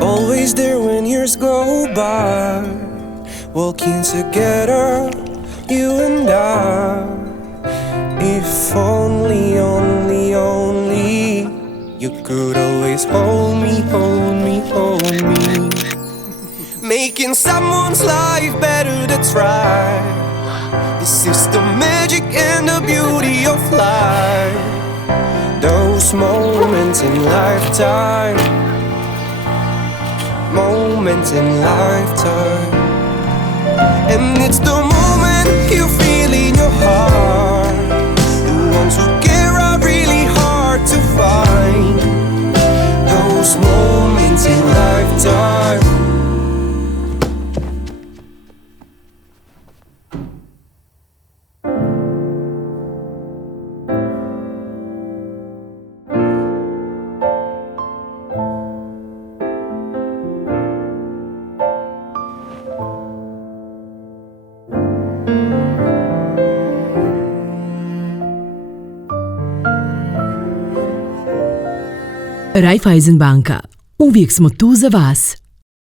Always there when years go by, walking together, you and I. If only, only you could always hold me, hold me, hold me. Making someone's life better, that's right. This is the magic and the beauty of life. Those moments in lifetime, moments in lifetime. And it's the moment you feel in your heart, the ones who care are really hard to find. Those moments in lifetime. Raiffeisen banka. Uvijek smo tu za vas.